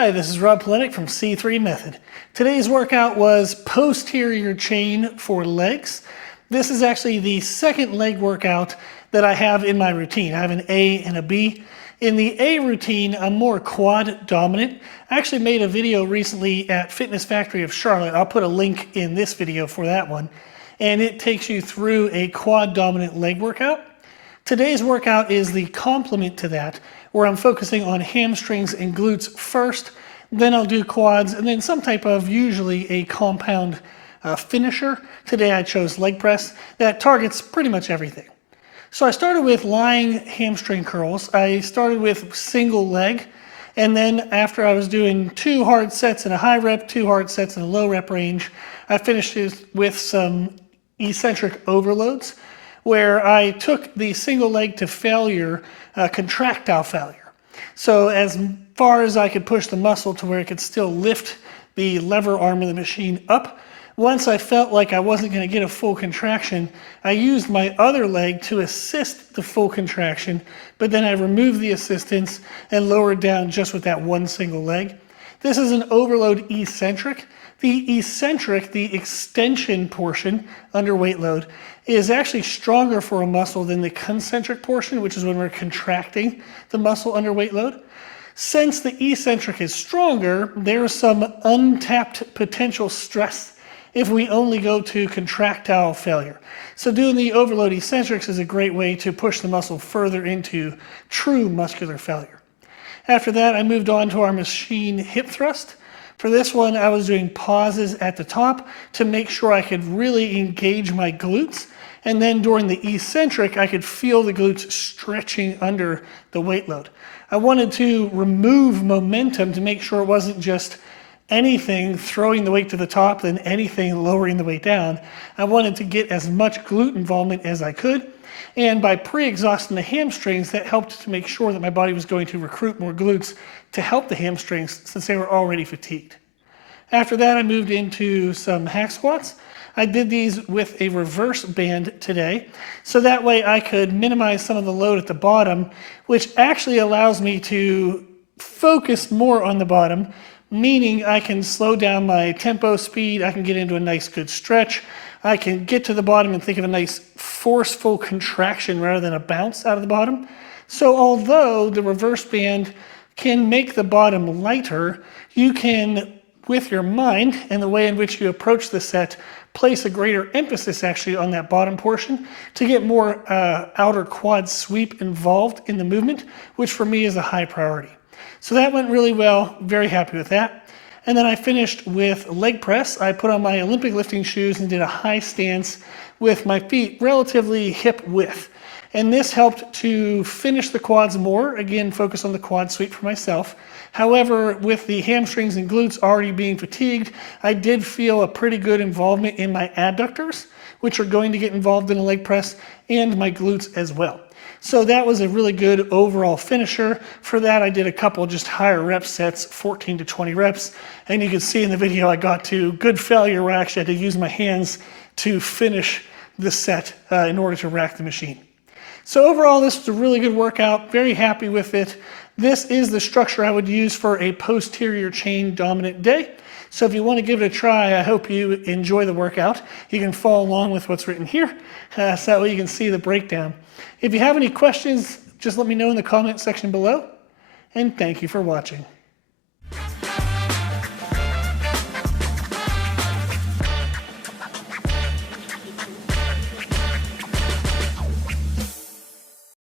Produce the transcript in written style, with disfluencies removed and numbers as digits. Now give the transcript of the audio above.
Hi, this is Rob Polenic from C3 Method. Today's workout was posterior chain for legs. This is actually the second leg workout that I have in my routine. I have an A and a B. In the A routine, I'm more quad dominant. I actually made a video recently at Fitness Factory of Charlotte. I'll put a link in this video for that one. And it takes you through a quad dominant leg workout. Today's workout is the complement to that, where I'm focusing on hamstrings and glutes first, then I'll do quads, and then some type of usually a compound finisher. Today I chose leg press that targets pretty much everything. So I started with lying hamstring curls. I started with single leg, and then after I was doing 2 hard sets in a high rep, 2 hard sets in a low rep range, I finished with some eccentric overloads, where I took the single leg to failure, contractile failure. So as far as I could push the muscle to where it could still lift the lever arm of the machine up. Once I felt like I wasn't going to get a full contraction, I used my other leg to assist the full contraction, but then I removed the assistance and lowered down just with that one single leg. This is an overload eccentric. The eccentric, the extension portion under weight load, is actually stronger for a muscle than the concentric portion, which is when we're contracting the muscle under weight load. Since the eccentric is stronger, there's some untapped potential stress if we only go to contractile failure. So doing the overload eccentrics is a great way to push the muscle further into true muscular failure. After that, I moved on to our machine hip thrust. For this one, I was doing pauses at the top to make sure I could really engage my glutes. And then during the eccentric, I could feel the glutes stretching under the weight load. I wanted to remove momentum to make sure it wasn't just anything throwing the weight to the top, then anything lowering the weight down. I wanted to get as much glute involvement as I could. And by pre-exhausting the hamstrings, that helped to make sure that my body was going to recruit more glutes to help the hamstrings since they were already fatigued. After that, I moved into some hack squats. I did these with a reverse band today, so that way I could minimize some of the load at the bottom, which actually allows me to focus more on the bottom, meaning I can slow down my tempo speed, I can get into a nice good stretch, I can get to the bottom and think of a nice forceful contraction rather than a bounce out of the bottom. So although the reverse band can make the bottom lighter, you can, with your mind and the way in which you approach the set, place a greater emphasis actually on that bottom portion to get more outer quad sweep involved in the movement, which for me is a high priority. So that went really well, very happy with that. And then I finished with leg press. I put on my Olympic lifting shoes and did a high stance with my feet relatively hip width. And this helped to finish the quads more, again, focus on the quad sweep for myself. However, with the hamstrings and glutes already being fatigued, I did feel a pretty good involvement in my adductors, which are going to get involved in a leg press, and my glutes as well. So that was a really good overall finisher. For that, I did a couple just higher rep sets, 14 to 20 reps. And you can see in the video I got to good failure where I actually had to use my hands to finish the set in order to rack the machine. So overall, this was a really good workout, very happy with it. This is the structure I would use for a posterior chain dominant day. So if you want to give it a try, I hope you enjoy the workout. You can follow along with what's written here, so that way you can see the breakdown. If you have any questions, just let me know in the comment section below, and thank you for watching.